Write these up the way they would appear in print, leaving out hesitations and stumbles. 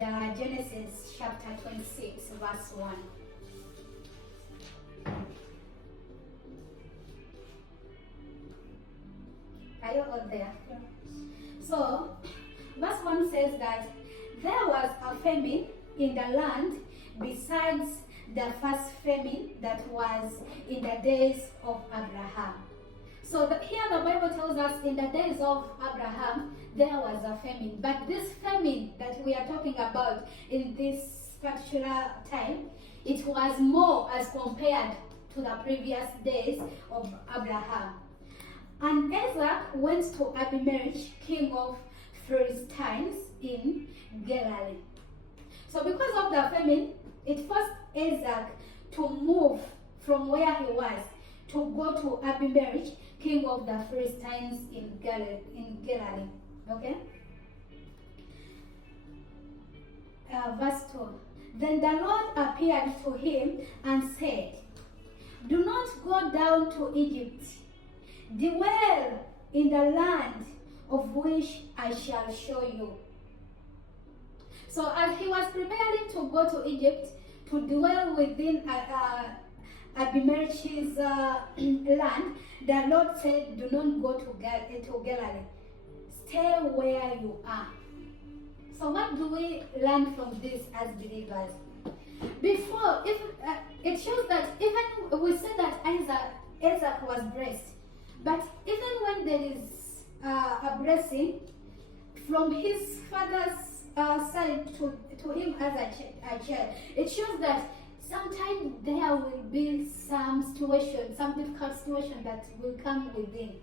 Genesis chapter 26, verse 1. Are you all there? Yeah. So, verse 1 says that there was a famine in the land besides the first famine that was in the days of Abraham. So here the Bible tells us in the days of Abraham there was a famine. But this famine that we are talking about in this particular time, it was more as compared to the previous days of Abraham. And Isaac went to Abimelech, king of Philistines in Galilee. So because of the famine, it forced Isaac to move from where he was to go to Abimelech, king of the Philistines in Galilee. Okay? Verse 2. Then the Lord appeared to him and said, "Do not go down to Egypt. Dwell in the land of which I shall show you." So as he was preparing to go to Egypt to dwell within Abimelech's land, the Lord said, "Do not go to Galilee. Stay where you are." So what do we learn from this as believers? Before, if it shows that even we say that Isaac was blessed, but even when there is a blessing from his father's side to him as a child, it shows that sometimes there will be some difficult situation that will come within.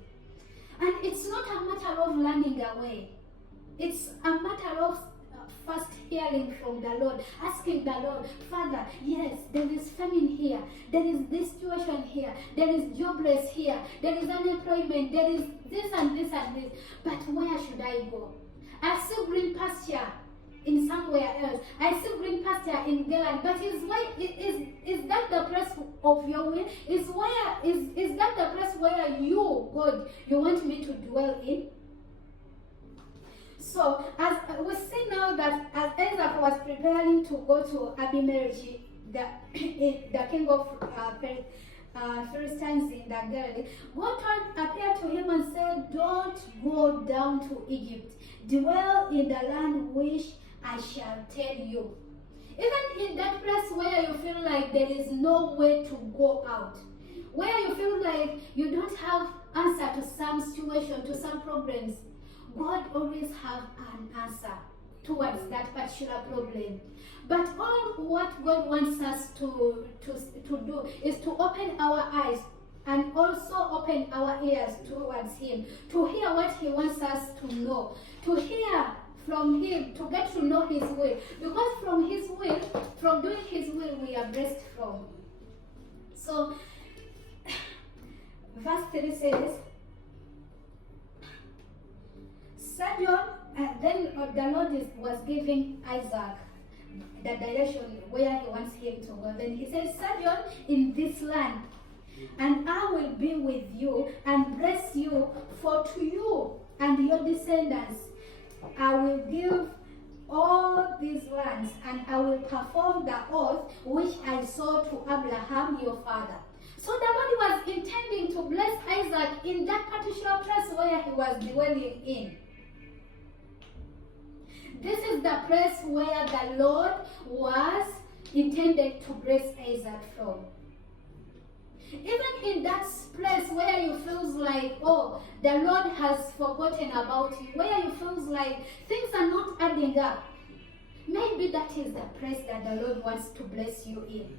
And it's not a matter of running away. It's a matter of first hearing from the Lord, asking the Lord, "Father, yes, there is famine here, there is this situation here, there is jobless here, there is unemployment, there is this and this and this, but where should I go? I see green pasture in somewhere else. I see green pasture in Galilee, but is that the place of your will? Is that the place where you, God, you want me to dwell in?" So, as we see now that as Isaac was preparing to go to Abimelech, the king of Philistines in the Galilee, God appeared to him and said, "Don't go down to Egypt. Dwell in the land which I shall tell you." Even in that place where you feel like there is no way to go out, where you feel like you don't have answer to some situation, to some problems, God always have an answer towards that particular problem. But all what God wants us to do is to open our eyes and also open our ears towards Him, to hear what He wants us to know, to hear from Him, to get to know His will. Because from His will, from doing His will, we are blessed from. So, verse 3 says, then the Lord was giving Isaac the direction where He wants him to go. Then He said, "Sojourn in this land, and I will be with you and bless you, for to you and your descendants I will give all these lands, and I will perform the oath which I swore to Abraham your father." So the Lord was intending to bless Isaac in that particular place where he was dwelling in. This is the place where the Lord was intended to bless Isaac from. Even in that place where you feel like, oh, the Lord has forgotten about you, where you feel like things are not adding up, maybe that is the place that the Lord wants to bless you in.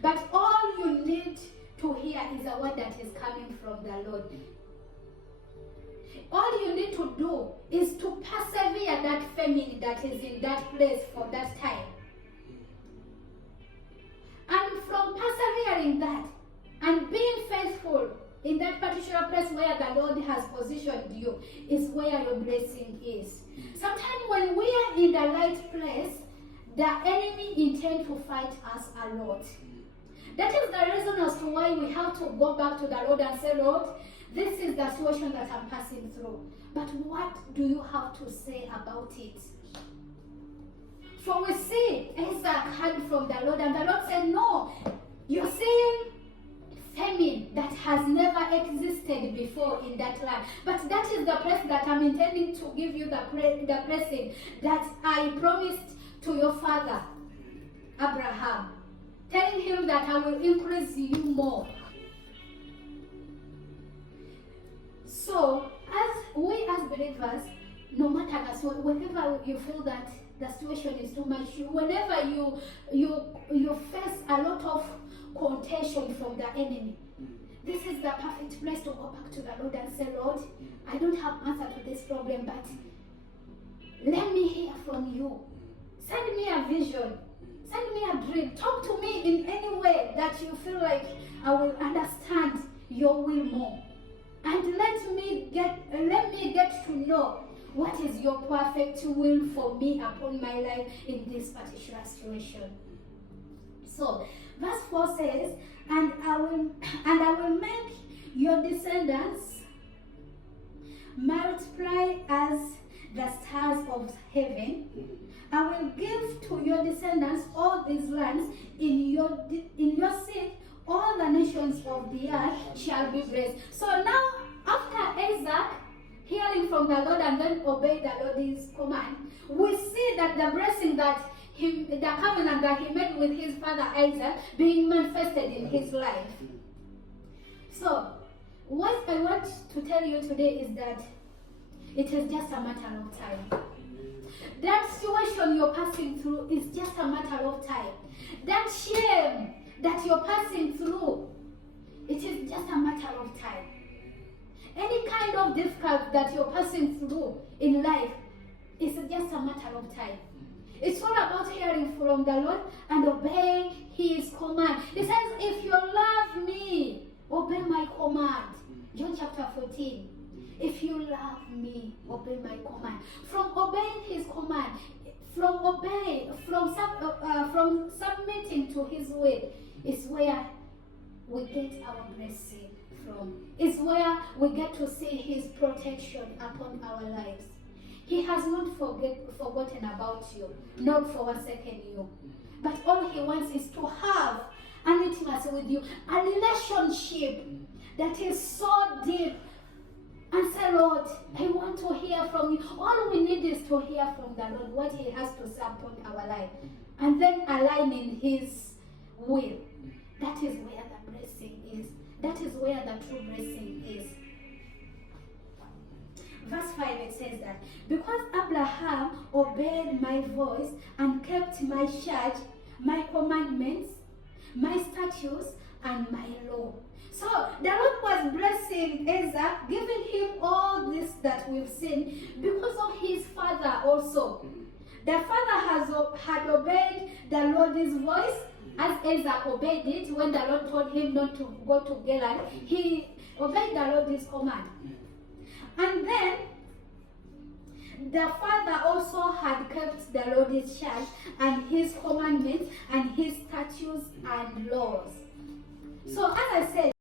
But all you need to hear is a word that is coming from the Lord. All you need to do is to persevere that family that is in that place for that time. And from persevering that and being faithful in that particular place where the Lord has positioned you is where your blessing is. Sometimes when we are in the right place, the enemy intends to fight us a lot. That is the reason as to why we have to go back to the Lord and say, "Lord, this is the situation that I'm passing through. But what do you have to say about it?" For we see Isaac heard from the Lord, and the Lord said, no, you're seeing famine that has never existed before in that land. But that is the place that I'm intending to give you the blessing that I promised to your father, Abraham, telling him that I will increase you more. So, as we as believers, no matter whenever you feel that the situation is too much, whenever you face a lot of contention from the enemy, this is the perfect place to go back to the Lord and say, Lord, I don't have answer to this problem, but let me hear from you. Send me a vision. Send me a dream. Talk to me in any way that you feel like I will understand your will more. And let me get to know what is your perfect will for me upon my life in this particular situation. So, verse 4 says, and I will make your descendants multiply as the stars of heaven. I will give to your descendants all these lands in your seed. All the nations of the earth shall be blessed. So now, after Isaac hearing from the Lord and then obey the Lord's command, we see that the blessing that the covenant that he made with his father Isaac being manifested in his life. So, what I want to tell you today is that it is just a matter of time. That situation you're passing through is just a matter of time. That shame that you're passing through, it is just a matter of time. Any kind of difficulty that you're passing through in life is just a matter of time. It's all about hearing from the Lord and obeying his command. He says, if you love me, obey my command. John chapter 14. If you love me, obey my command. From obeying his command, from submitting to his will, is where we get our blessing from. It's where we get to see his protection upon our lives. He has not forgotten about you, not forsaken you. But all he wants is to have an intimacy with you, a relationship that is so deep. And say, Lord, I want to hear from you. All we need is to hear from the Lord, what he has to say upon our life. And then align in his will. That is where the blessing is. That is where the true blessing is. Verse 5, it says that, because Abraham obeyed my voice and kept my charge, my commandments, my statutes, and my law. So the Lord was blessing Isaac, giving him all this that we've seen because of his father also. The father had obeyed the Lord's voice as Isaac obeyed it when the Lord told him not to go to Gerar. He obeyed the Lord's command. And then the father also had kept the Lord's charge and his commandments and his statutes and laws. So as I said,